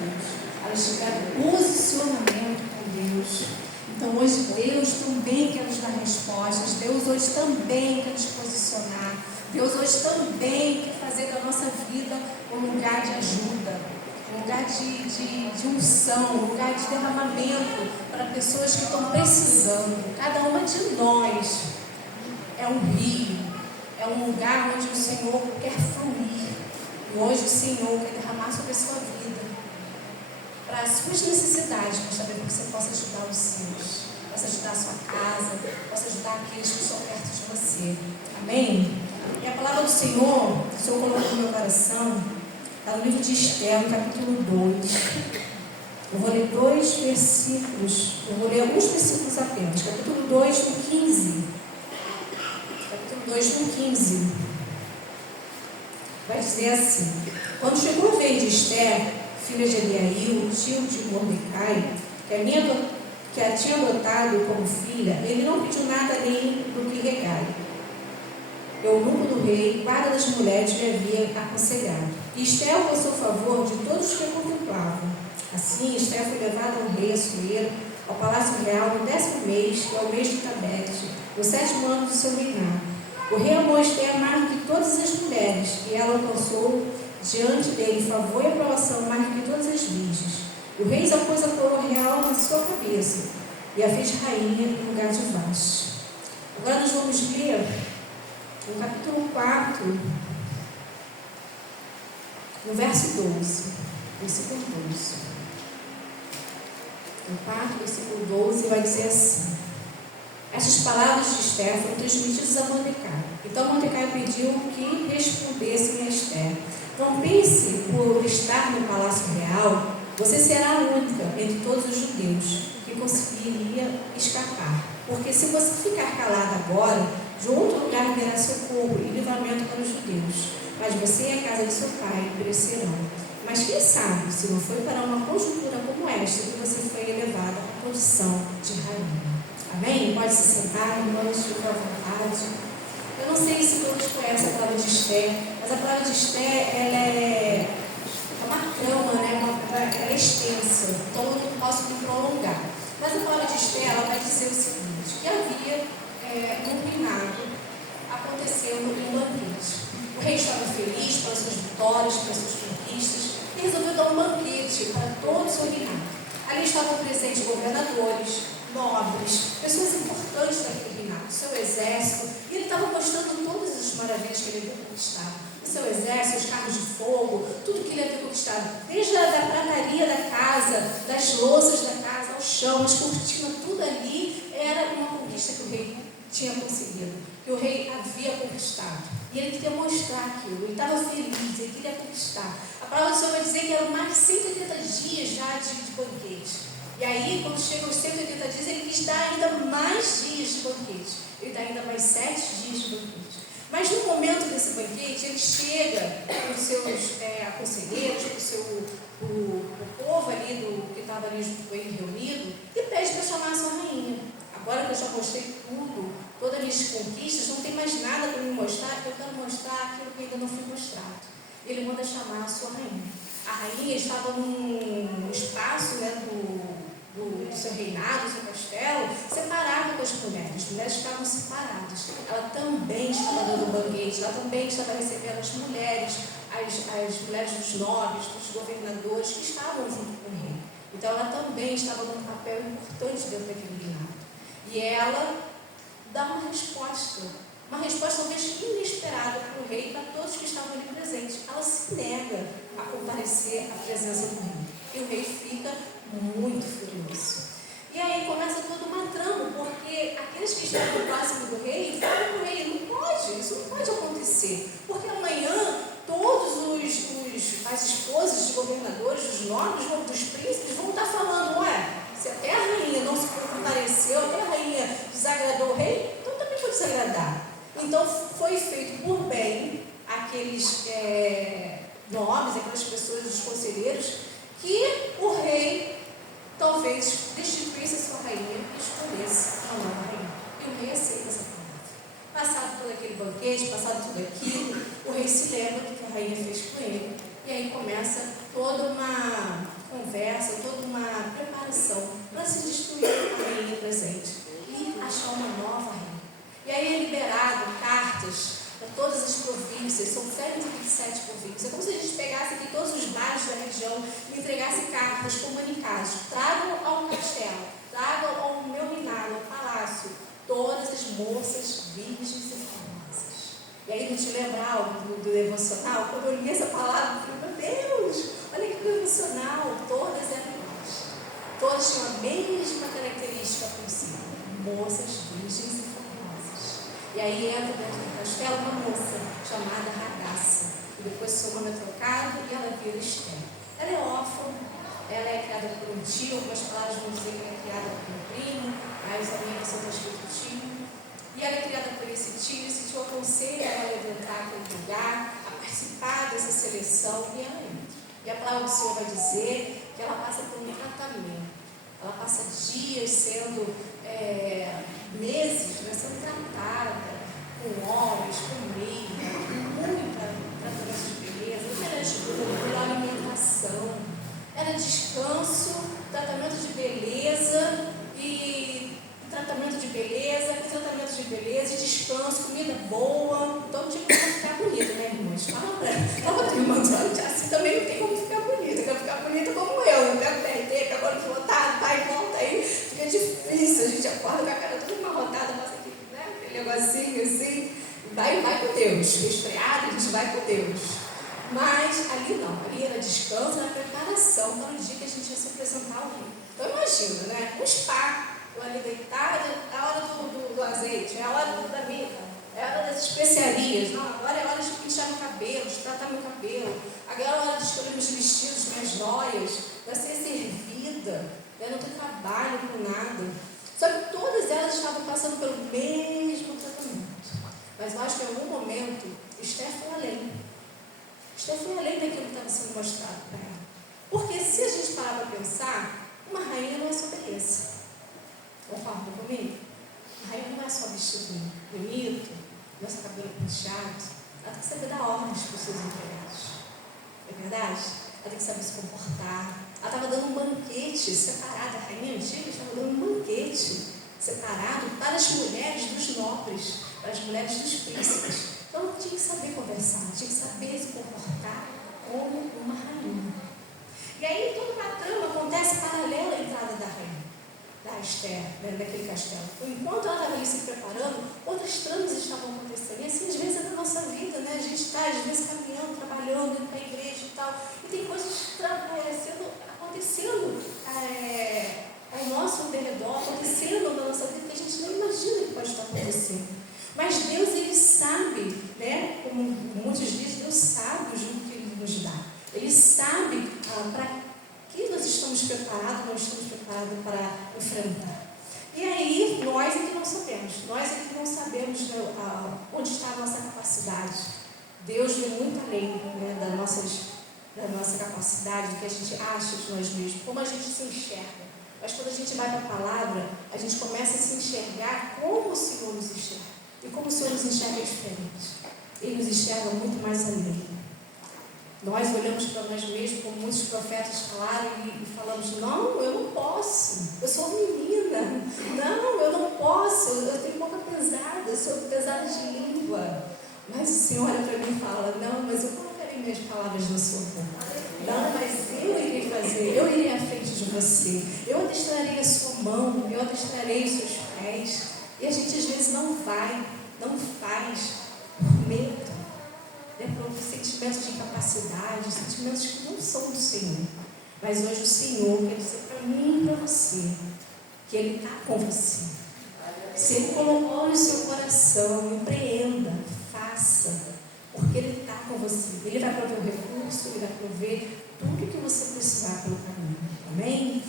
Deus. Elas tiveram posicionamento com Deus. Então hoje Deus também quer nos dar respostas. Deus hoje também quer nos posicionar. Deus hoje também quer fazer da nossa vida um lugar de ajuda, um lugar de unção, um lugar de derramamento para pessoas que estão precisando. Cada uma de nós é um rio, é um lugar onde o Senhor quer fluir. E hoje o Senhor quer derramar sobre a sua vida, para as suas necessidades, mas também para que você possa ajudar os seus, possa ajudar a sua casa, possa ajudar aqueles que estão perto de você. Amém? E a palavra do Senhor, o Senhor colocou no meu coração, está no livro de Esther, no capítulo 2. Eu vou ler 2 versículos, eu vou ler alguns versículos apenas. Capítulo 2, no 15. Capítulo 2, no 15. Vai dizer assim: quando chegou a vez de Esther, filha de Eliail, tio de Mordecai, que a tinha adotado como filha, ele não pediu nada além do que regalho. Eunuco do rei, guarda das mulheres, lhe havia aconselhado. E Esther alcançou o favor de todos os que a contemplavam. Assim, Esther foi levada ao rei Assuero, ao palácio real, no 10º mês, que é o mês de Tabete, no 7º ano do seu reinado. O rei amou Esther mais do que todas as mulheres, e ela alcançou diante dele favor e aprovação mais do que todas as virgens. O rei já pôs a coroa real na sua cabeça, e a fez rainha em lugar de Vasti. Agora nós vamos ler no capítulo 4, no verso 12, versículo 12. No 4, versículo 12, vai dizer assim: essas palavras de Esther foram transmitidas a Mordecai. Então Mordecai pediu que respondessem a Esther: não pense, por estar no palácio real, você será a única entre todos os judeus que conseguiria escapar. Porque se você ficar calada agora, de outro lugar virá socorro e livramento para os judeus. Mas você e a casa de seu pai perecerão. Mas quem sabe, se não foi para uma conjuntura como esta que você foi elevada à condição de rainha. Amém? Pode se sentar, irmãos, fique à vontade. Eu não sei se todos conhecem a palavra de Esther, mas a palavra de Esther, ela é uma trama, né? Ela é extensa, então eu não posso me prolongar. Mas a palavra de Esther, ela vai dizer o seguinte: que havia um reinado acontecendo um banquete. O rei estava feliz pelas suas vitórias, pelas suas conquistas, e resolveu dar um banquete para todo o seu reinado. Ali estavam presentes governadores, nobres, pessoas importantes daquele reinado, seu exército, e ele estava mostrando todas as maravilhas que ele havia conquistado. O seu exército, os carros de fogo, tudo que ele havia conquistado, desde a prataria da casa, das louças da casa, ao chão, as cortinas, tudo ali era uma conquista que o rei tinha conseguido, que o rei havia conquistado. E ele queria mostrar aquilo, ele estava feliz, ele queria conquistar. A palavra do Senhor vai dizer que eram mais de 180 dias já de banquete. E aí, quando chegam os 180 dias, ele quis dar ainda mais dias de banquete. Ele dá ainda mais 7 dias de banquete. Mas no momento desse banquete, ele chega com os seus conselheiros, com o povo ali que estava ali junto com ele reunido, e pede para chamar a sua rainha. Agora que eu já mostrei tudo, todas as minhas conquistas, não tem mais nada para me mostrar, porque eu quero mostrar aquilo que ainda não foi mostrado. Ele manda chamar a sua rainha. A rainha estava num espaço, né, do seu reinado, do seu castelo, separada das mulheres. As mulheres estavam separadas. Ela também estava dando banquete, ela também estava recebendo as mulheres, as mulheres dos nobres, dos governadores que estavam junto com o rei. Então ela também estava dando um papel importante dentro daquele reinado. E ela dá uma resposta talvez inesperada para o rei e para todos que estavam ali presentes. Ela se nega a comparecer à presença do rei. E o rei fica muito furioso. E aí começa toda uma trama, porque aqueles que estavam próximos do rei falam para o rei: não pode, isso não pode acontecer, porque amanhã todas as esposas de governadores, dos nobres, dos príncipes vão estar falando: ué, se até a rainha não se compareceu, até a rainha desagradou o rei, então também vou desagradar. Então foi feito por bem aqueles nobres, aquelas pessoas, os conselheiros, que o rei talvez destituísse a sua rainha e escolhesse a nova rainha. E o rei aceita essa palavra. Passado todo aquele banquete, passado tudo aquilo, o rei se lembra do que a rainha fez com ele. E aí começa toda conversa, toda uma preparação para se destruir a rainha presente e achar uma nova rainha. E aí é liberado cartas para todas as províncias, são 127 províncias. É como se a gente pegasse aqui todos os bairros da região e entregasse cartas comunicadas. Tragam ao castelo, tragam ao meu reinado, ao palácio, todas as moças virgens e formosas. E aí, não te lembrar algo do devocional? Quando eu li essa palavra, eu falei, meu Deus, olha que devocional, todas eram iguais. Todas tinham a mesma característica a princípio, moças virgens e formosas. E aí entra dentro do castelo uma moça chamada Radassa. E depois seu nome é trocado e ela vira Esther. Ela é órfã, ela é criada por um tio, algumas palavras vão dizer que ela é criada por um primo, mas a minha versão está escrito tio. E ela é criada por esse tio aconselha ela a entrar naquele lugar, a participar dessa seleção, e ela entra. E a palavra do Senhor vai dizer que ela passa por um tratamento. Ela passa dias sendo, meses, sendo tratada com óleos, com mirra, com muito tratamento de beleza, ela ajuda, melhor alimentação, era descanso, tratamento de beleza e tratamento de beleza, e descanso, comida boa. Então tinha como ficar bonita, né, irmãos? Fala pra ela, irmã, assim também não tem como ficar bonita. Eu quero ficar bonita como eu, não quero perder, que agora lotado, vai e volta aí, fica difícil, a gente acorda com a cara toda amarrotada, passa aqui, né, aquele negocinho assim, vai com Deus, resfriado, a gente vai com Deus. Mas ali não, ali era descanso, era preparação para o dia que a gente ia se apresentar ao rei. Então imagina, né, um spa. Eu ali deitada, é a hora do azeite, é a hora da mirra, é a hora das especiarias. Não, agora é a hora de pintar meu cabelo, de tratar meu cabelo. Agora é a hora de escolher meus vestidos, minhas joias, para ser servida. Eu não tenho trabalho com nada. Só que todas elas estavam passando pelo mesmo tratamento. Mas eu acho que em algum momento, Esther foi além. Esther foi além daquilo que estava sendo mostrado para ela. Porque se a gente parar para pensar, uma rainha não é só beleza. Concorda comigo? A rainha não é só vestido bonito, não é só cabelo penteado. Ela tem que saber dar ordens para os seus empregados. É verdade? Ela tem que saber se comportar. Ela estava dando um banquete separado. A rainha antiga estava dando um banquete separado para as mulheres dos nobres, para as mulheres dos príncipes. Então ela tinha que saber conversar, tinha que saber se comportar como uma rainha. E aí toda uma trama acontece paralela à entrada da rainha. Da Esther, daquele castelo. Enquanto ela estava ali se preparando, outras tramas estavam acontecendo. E assim, às vezes, é na nossa vida, né? A gente está, às vezes, caminhando, trabalhando, indo para a igreja e tal. E tem coisas acontecendo ao nosso derredor, acontecendo na nossa vida, que a gente nem imagina que pode estar acontecendo. Mas Deus, Ele sabe, né? Como muitos dizem, Deus sabe o jugo que Ele nos dá. Ele sabe para que nós estamos preparados, para enfrentar. E aí, nós é que não sabemos. Nós é que não sabemos, né, onde está a nossa capacidade. Deus vê muito além, né, da nossa capacidade, do que a gente acha de nós mesmos, como a gente se enxerga. Mas quando a gente vai para a palavra, a gente começa a se enxergar como o Senhor nos enxerga. E como o Senhor nos enxerga é diferente. Ele nos enxerga muito mais além. Nós olhamos para nós mesmos, como muitos profetas falaram, e falamos, não, eu não posso, eu sou menina, não, eu não posso, eu tenho boca pesada, eu sou pesada de língua. Mas o Senhor olha para mim e fala, não, mas eu colocarei minhas palavras na sua boca. Não, mas eu irei fazer, eu irei à frente de você, eu adestrarei a sua mão, eu adestrarei os seus pés. E a gente às vezes não vai, não faz, por medo. Por sentimentos de incapacidade, sentimentos que não são do Senhor. Mas hoje o Senhor quer dizer para mim e para você que Ele está com você. Se Ele colocou no seu coração, empreenda, faça, porque Ele está com você. Ele vai prover o recurso, Ele vai prover tudo que você precisar pelo caminho. Amém?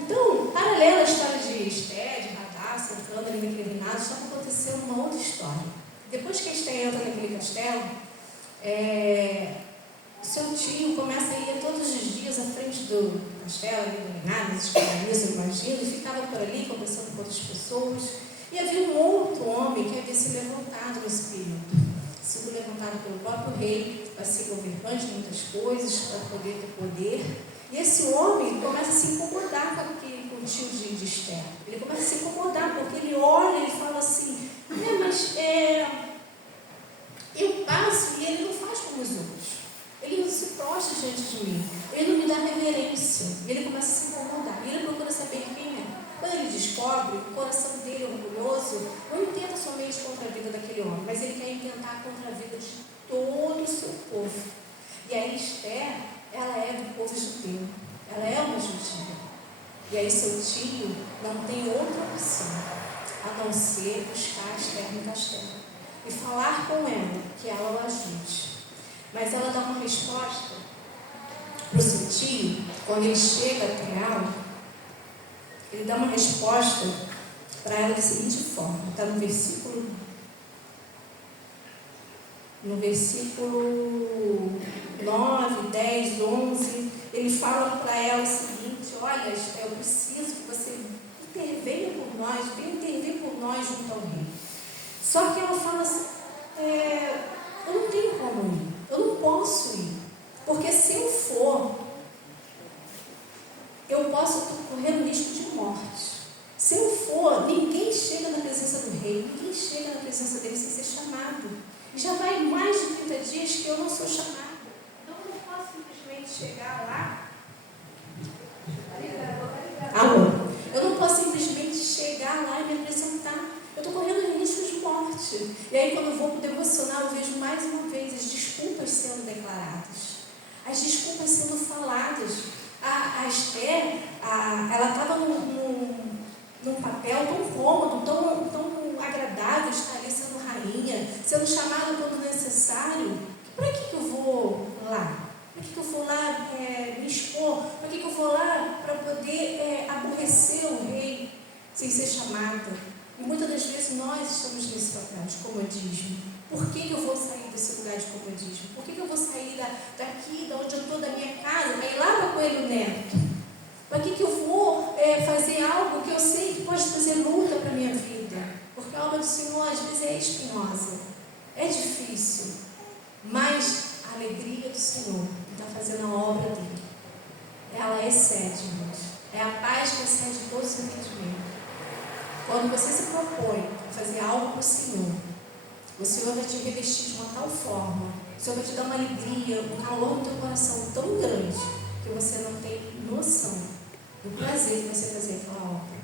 Então, paralela à história de Esther, de Radassa, entrando naquele reinado, está acontecendo uma outra história. Depois que Esther entra naquele castelo, seu tio começa a ir todos os dias à frente do castelo, do reinado, das escadarias, eu imagino, e ficava por ali conversando com outras pessoas. E havia um outro homem que havia se levantado nesse período, sido levantado pelo próprio rei para ser governante de muitas coisas, para poder ter poder. E esse homem começa se incomodar com o tio de Esther. Ele começa a se incomodar, porque ele olha e fala assim, mas eu passo e ele não faz como os outros. Ele não se prostra diante de mim. Ele não me dá reverência. Ele começa a se incomodar. E ele procura saber quem é. Quando ele descobre, o coração dele orgulhoso não intenta somente contra a vida daquele homem, mas ele quer intentar contra a vida de todo o seu povo. E aí Esther, ela é do povo judeu. Ela é uma judia. E aí seu tio não tem outra opção a não ser buscar Esther no castelo e falar com ela que ela o ajude. Mas ela dá uma resposta para o seu tio, quando ele chega até ela, ele dá uma resposta para ela da seguinte forma, está no versículo 9, 10, 11, ele fala para ela o seguinte, olha, eu preciso que você intervenha por nós, venha intervir por nós junto ao rei. Só que ela fala assim, eu não tenho como ir, eu não posso ir, porque se eu for, eu posso correr o risco de morte. Se eu for, ninguém chega na presença do rei, ninguém chega na presença dele sem ser chamado. E já vai mais de 30 dias que eu não sou chamada. Então eu não posso simplesmente chegar lá. Alô? Eu não posso simplesmente chegar lá e me apresentar. Eu estou correndo risco de morte. E aí quando eu vou para o devocional, eu vejo mais uma vez as desculpas sendo declaradas. As desculpas sendo faladas. A Esther, ela estava num papel tão cômodo, tão agradável estar ali sendo rainha, sendo chamada quando necessário. Para que eu vou lá? Para que eu vou lá me expor? Para que eu vou lá para poder aborrecer o rei sem ser chamada? E muitas das vezes nós estamos nesse papel de comodismo. Por que eu vou sair desse lugar de comodismo? Por que eu vou sair daqui, da onde eu estou, da minha casa, para ir lá para Coelho Neto? Para que eu vou fazer algo que eu sei que pode trazer luta para a minha vida? Porque a obra do Senhor às vezes é espinhosa, é difícil, mas a alegria do Senhor está fazendo a obra dele. Ela excede, irmãos. É a paz que excede todo o sentimento. Quando você se propõe a fazer algo para o Senhor vai te revestir de uma tal forma, o Senhor vai te dar uma alegria, um calor no teu coração tão grande, que você não tem noção do prazer de você fazer aquela obra.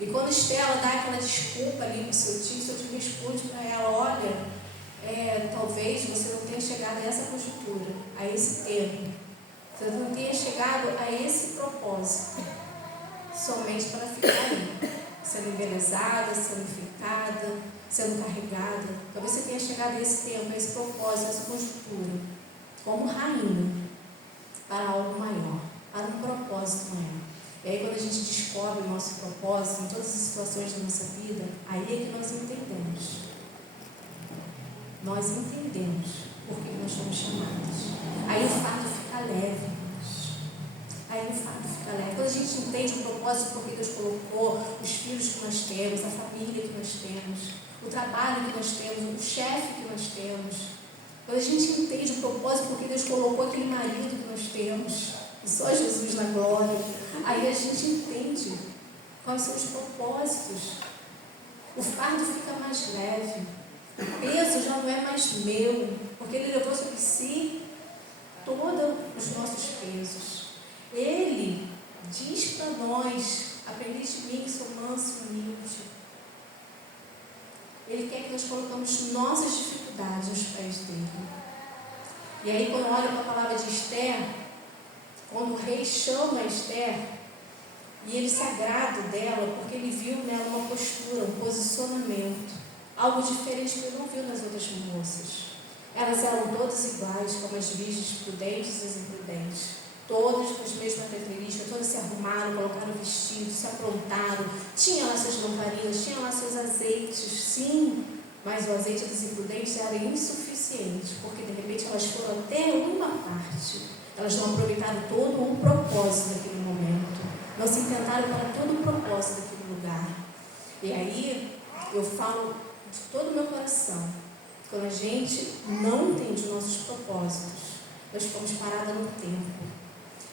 E quando Estela dá aquela desculpa ali para o seu tio responde para ela, olha, talvez você não tenha chegado a essa conjuntura, a esse termo, você não tenha chegado a esse propósito, somente para ficar ali, sendo embelezada, sendo enfeitada, sendo carregada. Talvez você tenha chegado a esse tempo, a esse propósito, a essa conjuntura, como rainha, para algo maior, para um propósito maior. E aí quando a gente descobre o nosso propósito em todas as situações da nossa vida, aí é que nós entendemos. Nós entendemos por que nós somos chamados. Aí o fardo fica leve. Aí o fardo fica leve. Quando a gente entende o propósito por que Deus colocou, os filhos que nós temos, a família que nós temos, o trabalho que nós temos, o chefe que nós temos. Quando a gente entende o propósito por que Deus colocou aquele marido que nós temos, e só Jesus na glória, aí a gente entende quais são os propósitos. O fardo fica mais leve. O peso já não é mais meu, porque Ele levou sobre si todos os nossos pesos. Ele diz para nós, aprendei de mim que sou manso e humilde. Ele quer que nós colocamos nossas dificuldades aos pés dele. E aí quando olha para a palavra de Esther, quando o rei chama Esther, e ele se agrada dela, porque ele viu nela uma postura, um posicionamento, algo diferente que ele não viu nas outras moças. Elas eram todas iguais, como as virgens prudentes e as imprudentes. Todas com as mesmas características, todas se arrumaram, colocaram vestidos, se aprontaram, tinham lá suas lamparinas, tinham lá seus azeites, sim, mas o azeite das imprudentes era insuficiente, porque de repente elas foram até uma parte, elas não aproveitaram todo o propósito daquele momento, não se intentaram para todo o propósito daquele lugar. E aí eu falo de todo o meu coração, quando a gente não entende os nossos propósitos, nós ficamos parados no tempo.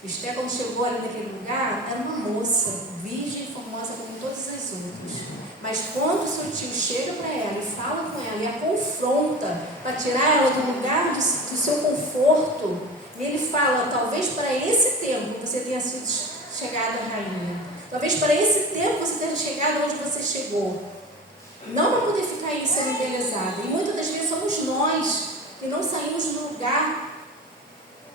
Esther, quando chegou ali naquele lugar, era uma moça, virgem e formosa como todas as outras. Mas quando o seu tio chega para ela e fala com ela e a confronta para tirar ela do lugar do seu conforto, e ele fala: talvez para esse tempo você tenha sido chegada a rainha, talvez para esse tempo você tenha chegado onde você chegou, não para poder ficar aí sendo embelezada. E muitas das vezes somos nós que não saímos do lugar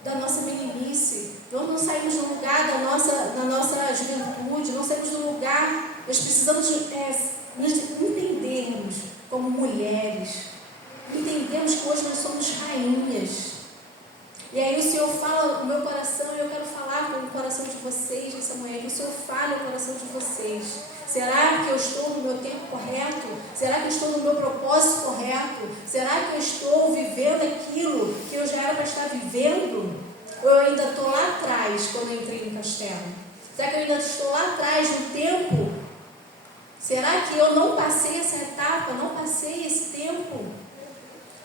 da nossa meninice, não saímos do lugar da nossa juventude, não saímos do lugar. Nós precisamos nos entendermos como mulheres, entendemos que hoje nós somos rainhas. E aí o Senhor fala no meu coração, e eu quero falar com o coração de vocês nessa manhã, que o Senhor fale no coração de vocês. Será que eu estou no meu tempo correto? Será que eu estou no meu propósito correto? Será que eu estou vivendo aquilo que eu já era para estar vivendo? Ou eu ainda estou lá atrás, quando eu entrei no castelo? Será que eu ainda estou lá atrás no tempo? Será que eu não passei essa etapa, não passei esse tempo?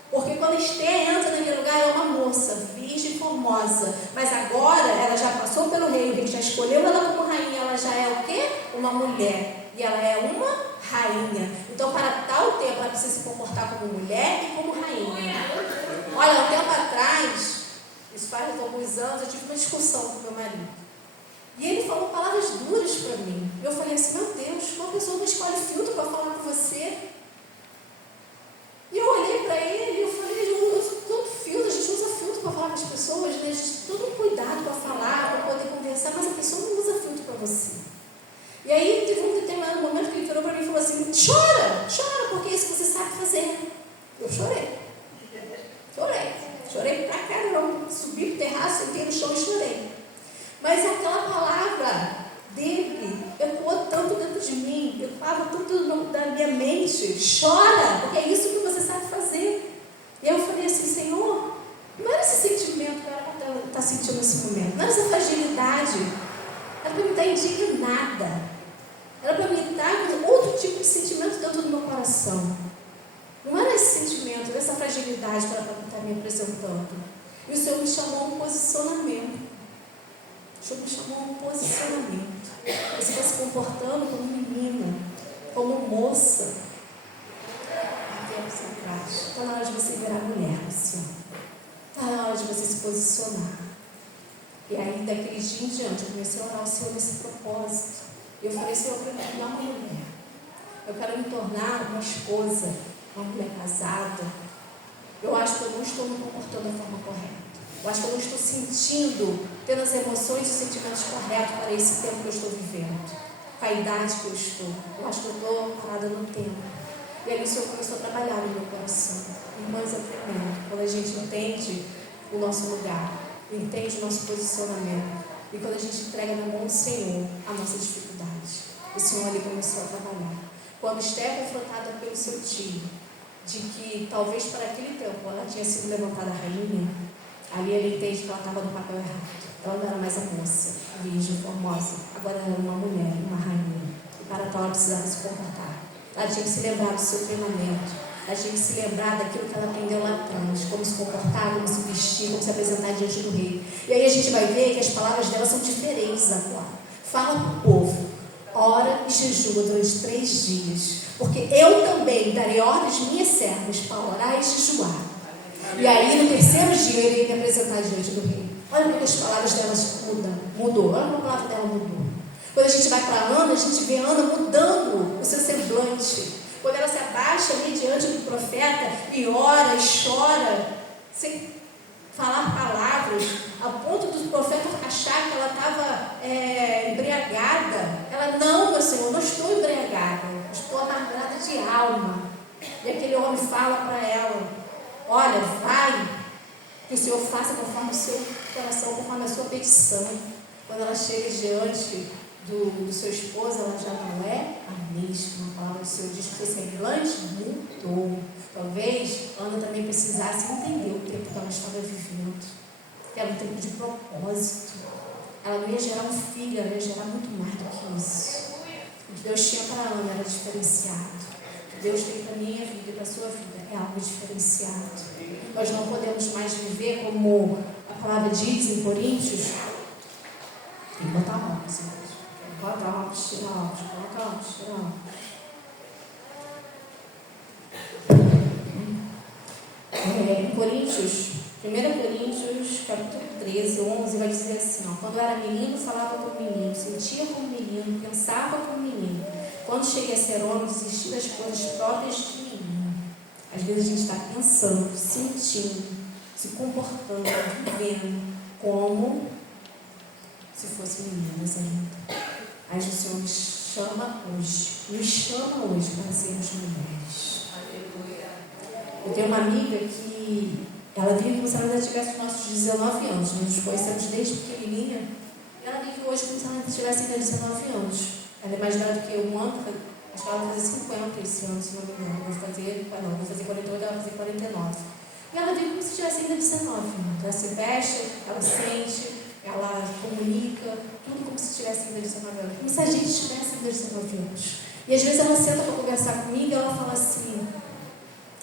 Porque quando Esther entra naquele lugar, ela é uma moça, virgem e formosa. Mas agora, ela já passou pelo rei, o rei já escolheu ela como rainha. Ela já é o quê? Uma mulher. E ela é uma rainha. Então, para tal tempo, ela precisa se comportar como mulher e como rainha. Olha, um tempo atrás, isso faz alguns anos, eu tive uma discussão com meu marido. E ele falou palavras duras para mim. Eu falei assim: meu Deus, uma pessoa não escolhe filtro para falar com você. E eu olhei para ele e eu falei: eu uso tanto filtro, a gente usa filtro para falar com as pessoas, né? A gente tem todo um cuidado para falar, para poder conversar, mas a pessoa não usa filtro para você. E aí teve um determinado momento que ele virou para mim e falou assim: chora, porque é isso que você sabe fazer. Eu chorei pra caramba, subi pro terraço, sentei no chão e chorei. Mas aquela palavra dele ecoou tanto dentro de mim, ecoava tanto da minha mente: chora, porque é isso que você sabe fazer. E eu falei assim: Senhor, não era esse sentimento que ela está sentindo nesse momento, não era essa fragilidade, era para me estar indignada, era para me estar com outro tipo de sentimento dentro do meu coração. Não era esse sentimento, essa fragilidade que ela está me apresentando. E o Senhor me chamou a um posicionamento. O Senhor me chamou a um posicionamento. Você está se comportando como menina, como moça. Há tempos atrás. Está na hora de você virar mulher, Senhor. Está na hora de você se posicionar. E aí, daquele dia em diante, eu comecei a orar ao Senhor nesse propósito. E eu falei: Senhor, eu quero me tornar uma mulher. Eu quero me tornar uma esposa, uma mulher casada. Eu acho que eu não estou me comportando da forma correta. Eu acho que eu não estou sentindo, tendo as emoções e os sentimentos corretos para esse tempo que eu estou vivendo, com a idade que eu estou. Eu acho que eu estou parada no tempo. E aí o Senhor começou a trabalhar no meu coração. Irmãs, é tremendo quando a gente entende o nosso lugar, entende o nosso posicionamento, e quando a gente entrega na mão do Senhor a nossa dificuldade. O Senhor ali começou a trabalhar. Quando Esther é confrontada pelo seu tio, de que talvez para aquele tempo ela tinha sido levantada rainha, ali ele entende que ela estava no papel errado. Ela não era mais a moça, virgem, formosa. Agora ela era uma mulher, uma rainha. E para tal ela precisava se comportar. Ela tinha que se lembrar do seu treinamento. Ela tinha que se lembrar daquilo que ela aprendeu lá atrás. Como se comportar, como se vestir, como se apresentar diante do rei. E aí a gente vai ver que as palavras dela são diferentes agora. Fala para o povo: ora e jejua durante 3 dias. Porque eu também darei ordens às minhas servas para orar e jejuar. E aí no 3º dia eu irei me apresentar diante do rei. Olha como as palavras delas mudou. Olha como a palavra dela mudou. Quando a gente vai para Ana, a gente vê Ana mudando o seu semblante. Quando ela se abaixa ali diante do profeta e ora e chora, sem falar palavras, a ponto do profeta achar que ela estava embriagada. Ela: não, meu Senhor, não estou embriagada, estou amargurada de alma. E aquele homem fala para ela: olha, vai, que o Senhor faça conforme o seu coração, conforme a sua petição. Quando ela chega diante do seu esposo, ela já não é a mesma. A palavra do Senhor diz que o seu semblante mudou. Talvez Ana também precisasse entender o tempo que ela estava vivendo. Era um tempo de propósito. Ela não ia gerar um filho, ela ia gerar muito mais do que isso. O que Deus tinha para Ana era diferenciado. O que Deus tem para a minha vida e para a sua vida é algo diferenciado. Nós não podemos mais viver como a palavra diz em Coríntios, Tem que botar óculos. Bota óculos, tira óculos, coloca óculos, tira óculos. Em Coríntios, 1 Coríntios, capítulo 13, 11, vai dizer assim, ó, quando eu era menino, falava como menino, sentia como menino, pensava como menino. Quando cheguei a ser homem, desisti das coisas próprias de menino. Às vezes a gente está pensando, sentindo, se comportando, vivendo como se fosse meninas ainda. Aí o Senhor nos chama hoje para sermos mulheres. Eu tenho uma amiga que ela vive como se ela ainda tivesse os nossos 19 anos. Nós nos conhecemos desde pequenininha. E ela vive hoje como se ela ainda tivesse ainda 19 anos. Ela é mais velha do que eu, um ano, acho que ela vai fazer 50 esse ano, se não me engano. Vou fazer 48, ela vai fazer 49. E ela vive como se tivesse ainda 19 anos. Ela se veste, ela sente, ela comunica, tudo como se tivesse ainda 19 anos. Como se a gente tivesse ainda 19 anos. E às vezes ela senta para conversar comigo e ela fala assim: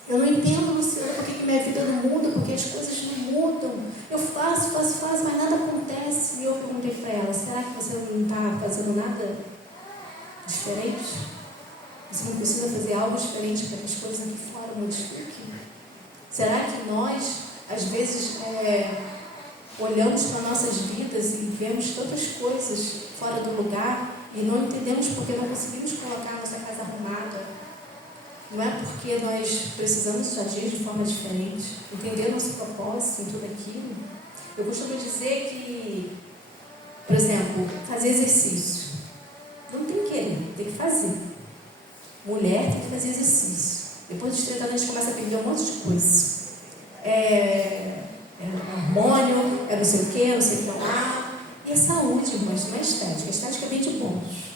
eu não entendo, Luciana, por que minha vida não muda, porque as coisas não mudam. Eu faço, mas nada acontece. E eu perguntei para ela: será que você não está fazendo nada diferente? Você não precisa fazer algo diferente para que as coisas aqui fora modifiquem? Será que nós, às vezes, olhamos para nossas vidas e vemos tantas coisas fora do lugar e não entendemos porque não conseguimos colocar a nossa casa arrumada? Não é porque nós precisamos agir de forma diferente, entender nosso propósito em tudo aquilo. Eu costumo dizer que, por exemplo, fazer exercício. Não tem que querer, tem que fazer. Mulher tem que fazer exercício. Depois dos 30 anos a gente começa a perder um monte de coisa. É hormônio, não sei o que, não sei o que lá. E a saúde, mas não é estética. A estética é bem de bons.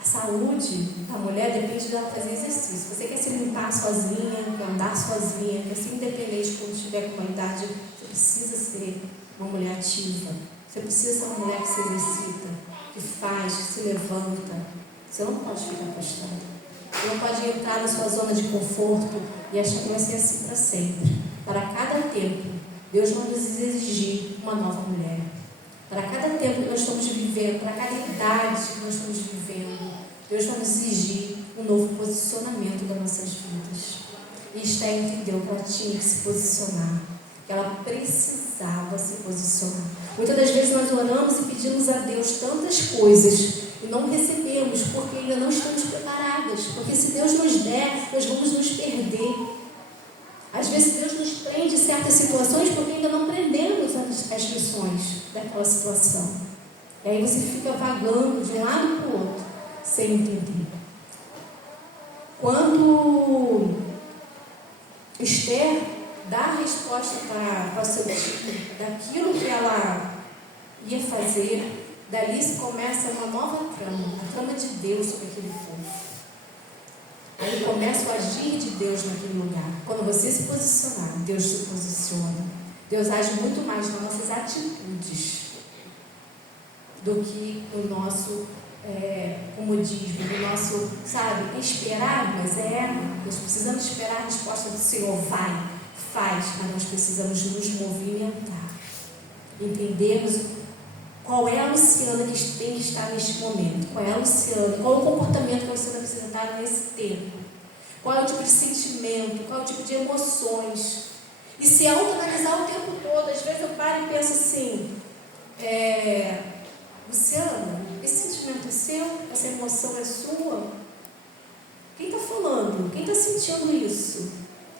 A saúde da mulher depende dela fazer exercício. Você quer se limpar sozinha, quer andar sozinha, quer ser independente quando tiver com uma idade, você precisa ser uma mulher ativa. Você precisa ser uma mulher que se exercita, que faz, que se levanta. Você não pode ficar afastada. Você não pode entrar na sua zona de conforto e achar que vai ser assim para sempre. Para cada tempo, Deus vai nos exigir uma nova mulher. Para cada tempo que nós estamos vivendo, para cada idade que nós estamos vivendo, Deus vai nos exigir um novo posicionamento das nossas vidas. E Esther entendeu que ela tinha que se posicionar, que ela precisava se posicionar. Muitas das vezes nós oramos e pedimos a Deus tantas coisas e não recebemos porque ainda não estamos preparadas. Porque se Deus nos der, nós vamos nos perder. Às vezes Deus nos prende em certas situações porque ainda não aprendemos as lições daquela situação. E aí você fica vagando de um lado para o outro, sem entender. Quando Esther dá a resposta para seu tio daquilo que ela ia fazer, dali se começa uma nova trama, a trama de Deus sobre aquele povo. Aí começa o agir de Deus naquele lugar. Quando você se posicionar, Deus se posiciona. Deus age muito mais nas nossas atitudes do que no nosso comodismo, no nosso, esperar, mas nós precisamos esperar a resposta do Senhor, vai, faz, mas nós precisamos nos movimentar, entendermos qual é a Luciana que tem que estar neste momento, qual é a Luciana, qual é o comportamento que a Luciana precisa estar nesse tempo, qual é o tipo de sentimento, qual é o tipo de emoções, e se autoanalisar o tempo todo. Às vezes eu paro e penso assim, Luciana, esse sentimento é seu? Essa emoção é sua? Quem está falando? Quem está sentindo isso?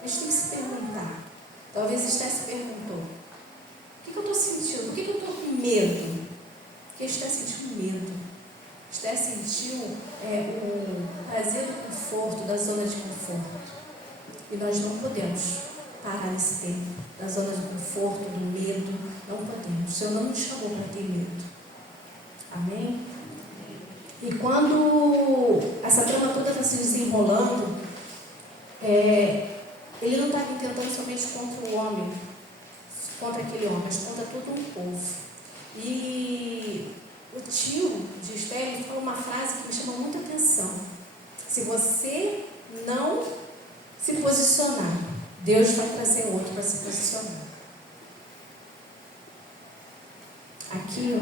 A gente tem que se perguntar. Talvez Esther se perguntou: o que eu estou sentindo? Por que eu estou com medo? Porque Esther sentiu medo. Esther sentiu o prazer do conforto, da zona de conforto. E nós não podemos parar nesse tempo, da zona de conforto, do medo. Não podemos. O Senhor não nos chamou para ter medo. Amém? E quando essa trama toda está se desenrolando, ele não está tentando somente contra o homem, contra aquele homem, mas contra todo um povo. E o tio de Esther falou uma frase que me chamou muita atenção: se você não se posicionar, Deus vai trazer outro para se posicionar. Aqui,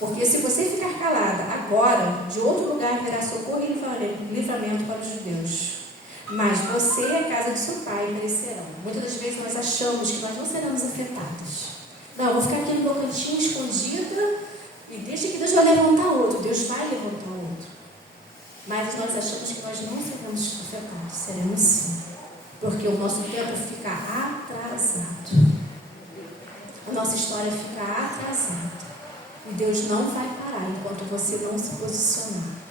Porque se você ficar calada agora, de outro lugar virá socorro e livramento para os judeus. Mas você e a casa de seu pai perecerão. Muitas das vezes nós achamos que nós não seremos afetados. Não, eu vou ficar aqui no meu cantinho escondida e deixa que Deus vai levantar outro. Deus vai levantar outro. Mas nós achamos que nós não seremos afetados. Seremos sim. Porque o nosso tempo fica atrasado. A nossa história fica atrasada. E Deus não vai parar enquanto você não se posicionar.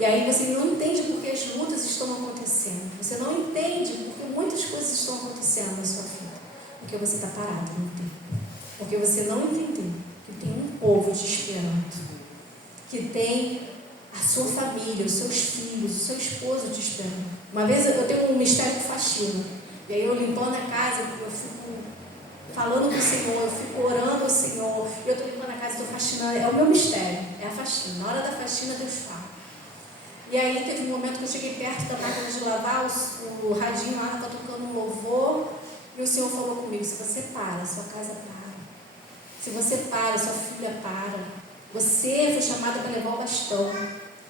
E aí você não entende porque as lutas estão acontecendo. Você não entende porque muitas coisas estão acontecendo na sua vida. Porque você está parado no tempo. Porque você não entendeu que tem um povo te esperando. Que tem a sua família, os seus filhos, o seu esposo te esperando. Uma vez eu tenho um mistério de faxina. E aí eu limpando a casa, eu fico falando com o Senhor, eu fico orando ao Senhor. Eu estou limpando a casa, estou faxinando. É o meu mistério, é a faxina. Na hora da faxina, Deus fala. E aí teve um momento que eu cheguei perto da máquina de lavar, o radinho lá estava tocando um louvor, e o Senhor falou comigo: se você para, sua casa para. Se você para, sua filha para. Você foi chamada para levar o bastão.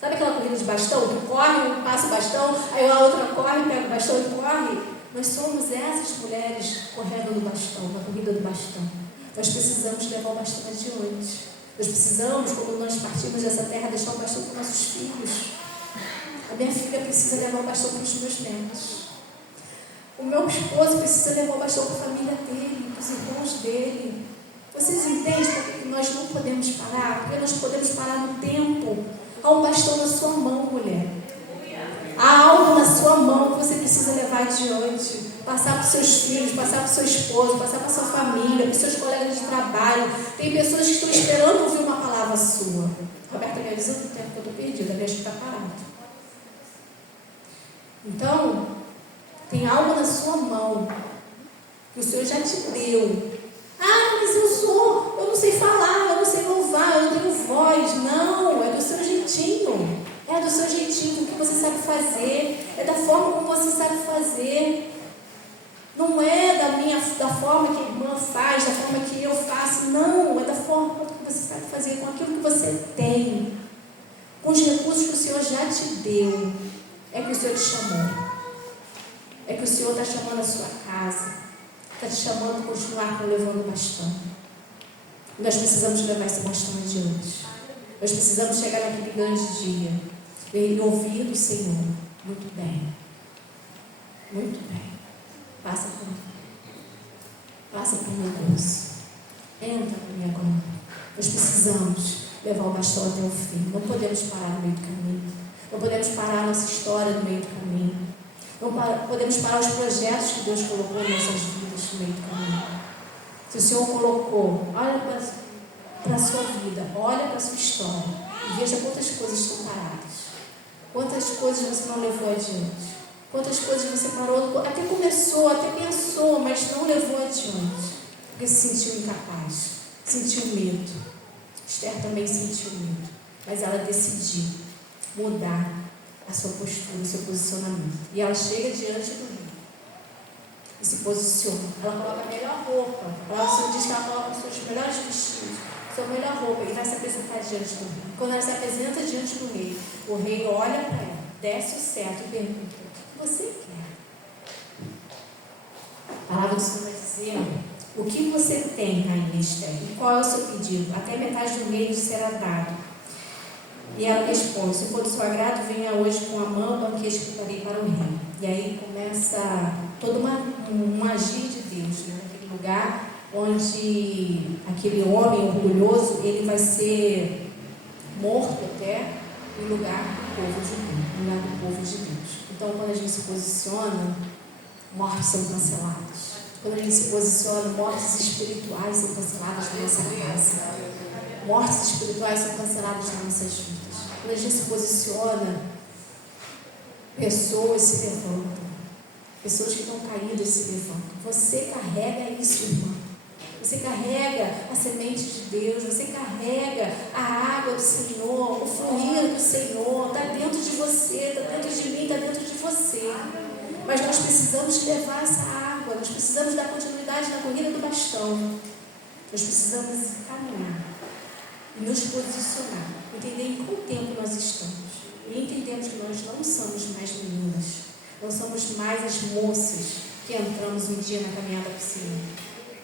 Sabe aquela corrida de bastão? Que corre, um passa o bastão, aí a outra corre, pega o bastão e corre. Nós somos essas mulheres correndo do bastão, na corrida do bastão. Nós precisamos levar o bastão adiante. Nós precisamos, quando nós partimos dessa terra, deixar o bastão para os nossos filhos. A minha filha precisa levar o bastão para os meus netos. O meu esposo precisa levar o bastão para a família dele, para os irmãos dele. Vocês entendem por que nós não podemos parar? Porque nós podemos parar no tempo. Há um bastão na sua mão, mulher. Há algo na sua mão que você precisa levar adiante. Passar para os seus filhos, passar para o seu esposo, passar para a sua família, para os seus colegas de trabalho. Tem pessoas que estão esperando ouvir uma palavra sua. Roberta me avisa do tempo que eu estou perdida, deixa que está parado. Então, tem algo na sua mão que o Senhor já te deu. Ah, mas eu não sei falar, eu não sei louvar, eu não tenho voz. Não, é do seu jeitinho. É do seu jeitinho, do que você sabe fazer. É da forma como você sabe fazer. Não é da forma que a irmã faz, da forma que eu faço. Não, é da forma que você sabe fazer, com aquilo que você tem. Com os recursos que o Senhor já te deu. É que o Senhor te chamou. É que o Senhor está chamando a sua casa. Está te chamando a continuar levando o bastão. Nós precisamos levar esse bastão adiante. Nós precisamos chegar naquele grande dia e ouvir do Senhor. Muito bem. Muito bem. Passa por mim. Passa por meu Deus. Entra por mim agora. Nós precisamos levar o bastão até o fim. Não podemos parar no meio do caminho. Não podemos parar a nossa história no meio do caminho. Não podemos parar os projetos que Deus colocou em nossas vidas no meio do caminho. Se o Senhor colocou, olha para a sua vida, olha para a sua história e veja quantas coisas estão paradas. Quantas coisas você não levou adiante. Quantas coisas você parou, até começou, até pensou, mas não levou adiante. Porque se sentiu incapaz, sentiu medo. Esther também sentiu medo. Mas ela decidiu mudar a sua postura, o seu posicionamento. E ela chega diante do rei e se posiciona. Ela coloca a melhor roupa. Ela diz que ela coloca os seus melhores vestidos, sua melhor roupa, e vai se apresentar diante do rei. Quando ela se apresenta diante do rei, o rei olha para ela, desce o cetro e pergunta: o que você quer? A palavra do Senhor vai dizer: o que você tem, rainha Esther? E qual é o seu pedido? Até metade do reino será dado. E ela responde: se for do seu agrado, venha hoje com a mão o banquete que preparei para o rei. E aí começa todo um agir de Deus, né? Naquele lugar onde aquele homem orgulhoso, ele vai ser morto até em lugar do povo de Deus, no lugar do povo de Deus. Então, quando a gente se posiciona, mortes são canceladas. Quando a gente se posiciona, mortes espirituais são canceladas na nossa casa. Mortes espirituais são canceladas nas nossas vidas. Quando a gente se posiciona, pessoas se levantam. Pessoas que estão caídas se levantam. Você carrega isso, irmão. Você carrega a semente de Deus. Você carrega a água do Senhor, o fluir do Senhor. Está dentro de você, está dentro de mim, está dentro de você. Mas nós precisamos levar essa água. Nós precisamos dar continuidade na corrida do bastão. Nós precisamos caminhar. e nos posicionar, entender em qual tempo nós estamos. E entendemos que nós não somos mais meninas, não somos mais as moças que entramos um dia na caminhada para o Senhor.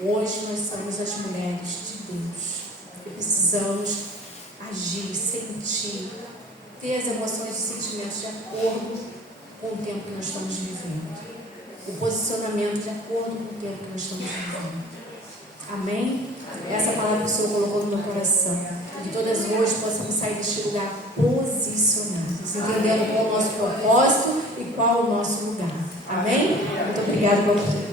Hoje nós somos as mulheres de Deus. E precisamos agir, sentir, ter as emoções e sentimentos de acordo com o tempo que nós estamos vivendo. O posicionamento de acordo com o tempo que nós estamos vivendo. Amém? Essa palavra que o Senhor colocou no meu coração. Que todas hoje possamos sair deste lugar posicionados, entendendo qual é o nosso propósito e qual é o nosso lugar. Amém? Muito obrigada pela oportunidade.